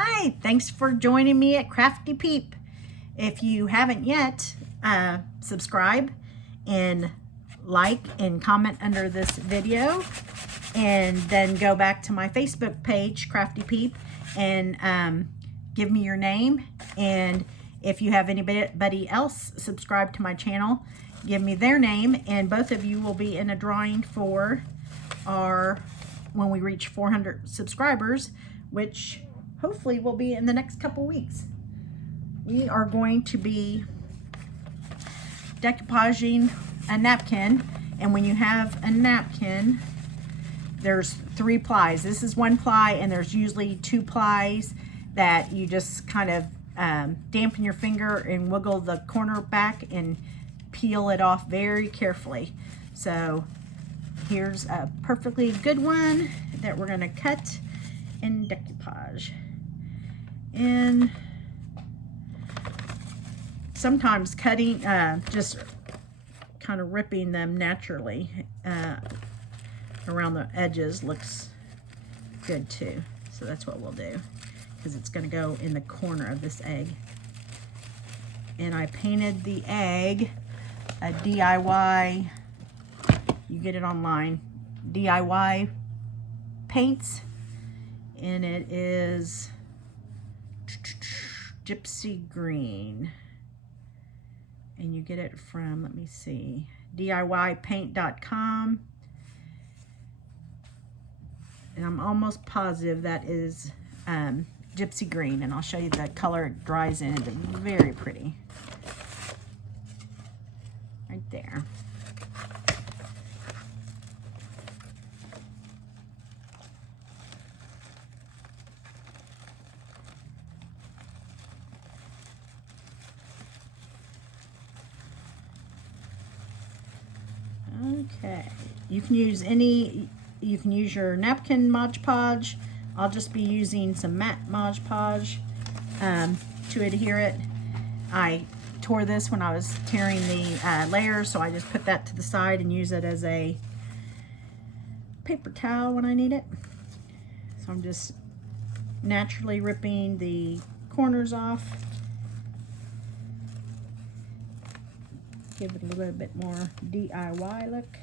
Hi, thanks for joining me at Crafty Peep. If you haven't yet, subscribe and like and comment under this video, and then go back to my Facebook page, Crafty Peep, and give me your name. And if you have anybody else subscribed to my channel, give me their name, and both of you will be in a drawing for when we reach 400 subscribers, which hopefully will be in the next couple weeks. We are going to be decoupaging a napkin, and when you have a napkin, there's 3 plies. This is 1 ply, and there's usually 2 plies that you just kind of dampen your finger and wiggle the corner back and peel it off very carefully. So here's a perfectly good one that we're going to cut and decoupage. And sometimes cutting, just kind of ripping them naturally around the edges looks good too. So that's what we'll do, because it's going to go in the corner of this egg. And I painted the egg a DIY, you get it online, DIY paints, and it is gypsy green, and you get it from, let me see, DIYpaint.com, and I'm almost positive that is gypsy green, and I'll show you the color it dries in. It's very pretty right there. Okay, you can use your napkin Mod Podge. I'll just be using some matte Mod Podge to adhere it. I tore this when I was tearing the layers, so I just put that to the side and use it as a paper towel when I need it. So I'm just naturally ripping the corners off. Give it a little bit more DIY look.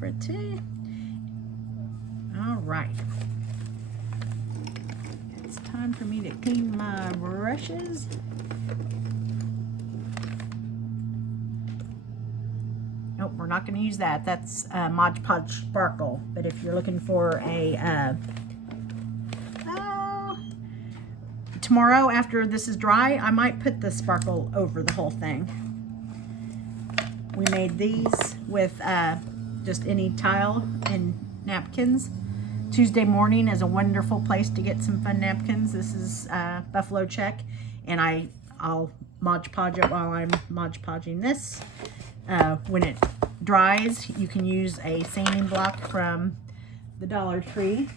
Pretty. All right. It's time for me to clean my brushes. Nope, we're not going to use that. That's Mod Podge Sparkle. But if you're looking for a tomorrow, after this is dry, I might put the sparkle over the whole thing. We made these with just any tile and napkins. Tuesday morning is a wonderful place to get some fun napkins. This is Buffalo Check, and I'll Mod Podge it while I'm Mod Podging this. When it dries, you can use a sanding block from the Dollar Tree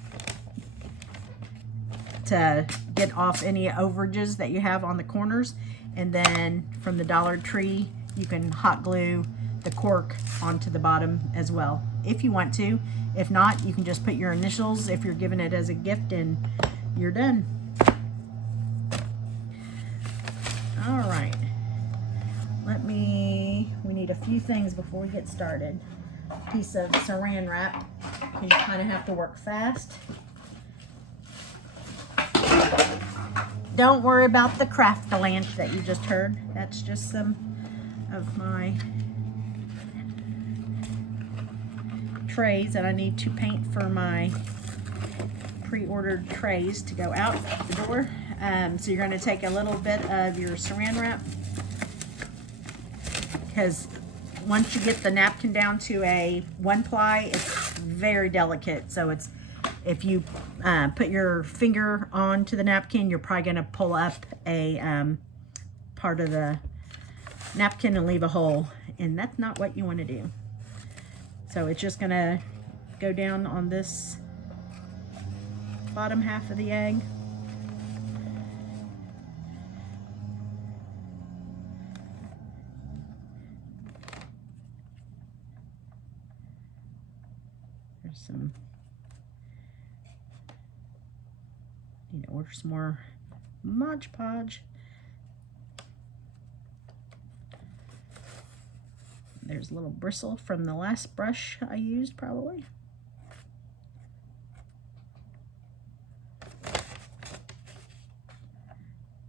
to get off any overages that you have on the corners, and then from the Dollar Tree you can hot glue the cork onto the bottom as well if you want to. If not, you can just put your initials if you're giving it as a gift, and you're done. All right, we need a few things before we get started. Piece of saran wrap, you kind of have to work fast. Don't worry about the craftalanche that you just heard. That's just some of my trays that I need to paint for my pre-ordered trays to go out the door. So you're going to take a little bit of your saran wrap, because once you get the napkin down to a 1 ply, it's very delicate. So it's, if you put your finger onto the napkin, you're probably going to pull up a part of the napkin and leave a hole, and that's not what you want to do. So it's just going to go down on this bottom half of the egg. There's some, need to order some more Mod Podge. There's a little bristle from the last brush I used, probably.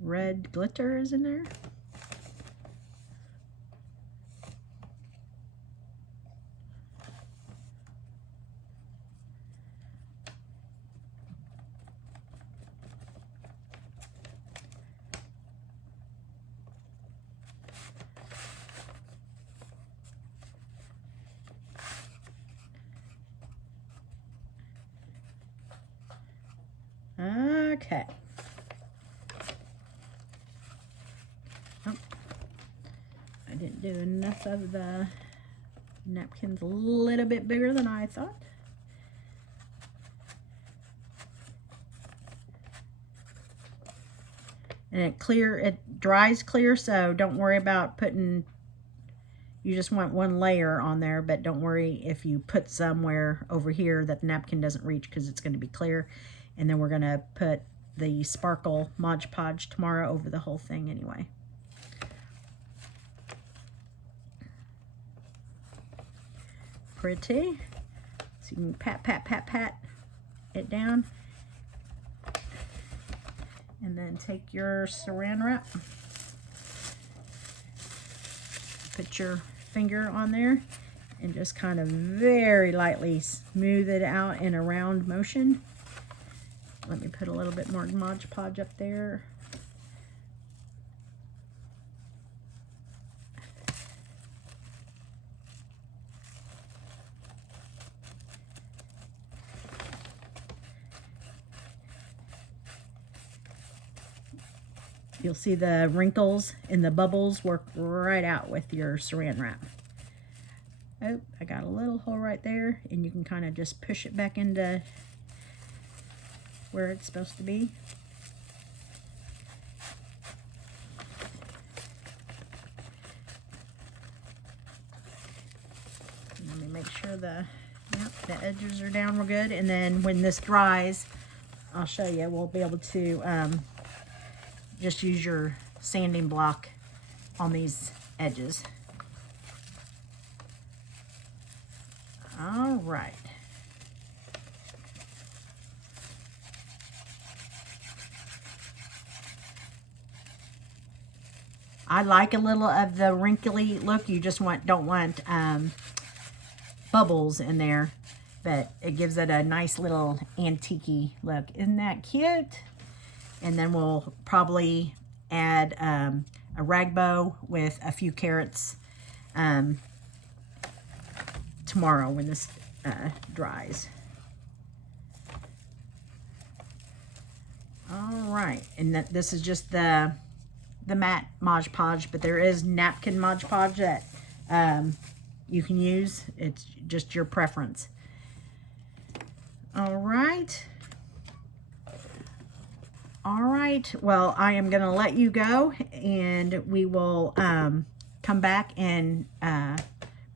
Red glitter is in there. Okay. Oh, I didn't do enough of the napkins, a little bit bigger than I thought. And it dries clear, so don't worry about putting, you just want one layer on there, but don't worry if you put somewhere over here that the napkin doesn't reach, because it's going to be clear. And then we're going to put the sparkle Mod Podge tomorrow over the whole thing anyway. Pretty. So you can pat, pat, pat, pat it down. And then take your saran wrap. Put your finger on there and just kind of very lightly smooth it out in a round motion. Let me put a little bit more Mod Podge up there. You'll see the wrinkles and the bubbles work right out with your saran wrap. Oh, I got a little hole right there, and you can kind of just push it back into where it's supposed to be. Let me make sure the edges are down real good, and then when this dries, I'll show you, we'll be able to just use your sanding block on these edges. All right. I like a little of the wrinkly look. You just don't want bubbles in there, but it gives it a nice little antique-y look. Isn't that cute? And then we'll probably add a rag bow with a few carrots tomorrow when this dries. All right, and this is just the matte Mod Podge, but there is napkin Mod Podge that you can use. It's just your preference. All right. All right, well, I am going to let you go, and we will come back and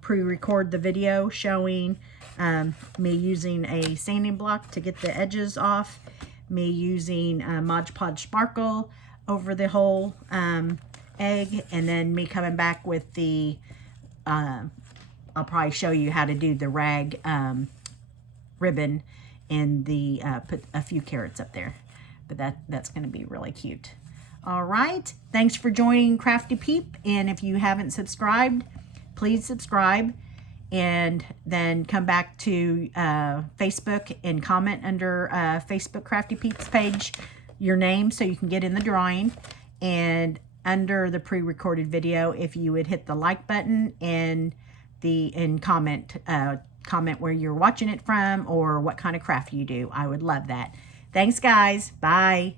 pre-record the video showing me using a sanding block to get the edges off, me using Mod Podge Sparkle over the whole egg, and then me coming back with the, I'll probably show you how to do the rag ribbon and the put a few carrots up there. But that's going to be really cute. All right, thanks for joining Crafty Peep, and if you haven't subscribed, please subscribe, and then come back to Facebook and comment under Facebook Crafty Peeps page your name so you can get in the drawing, and under the pre-recorded video, if you would hit the like button and comment where you're watching it from or what kind of craft you do. I would love that. Thanks, guys. Bye.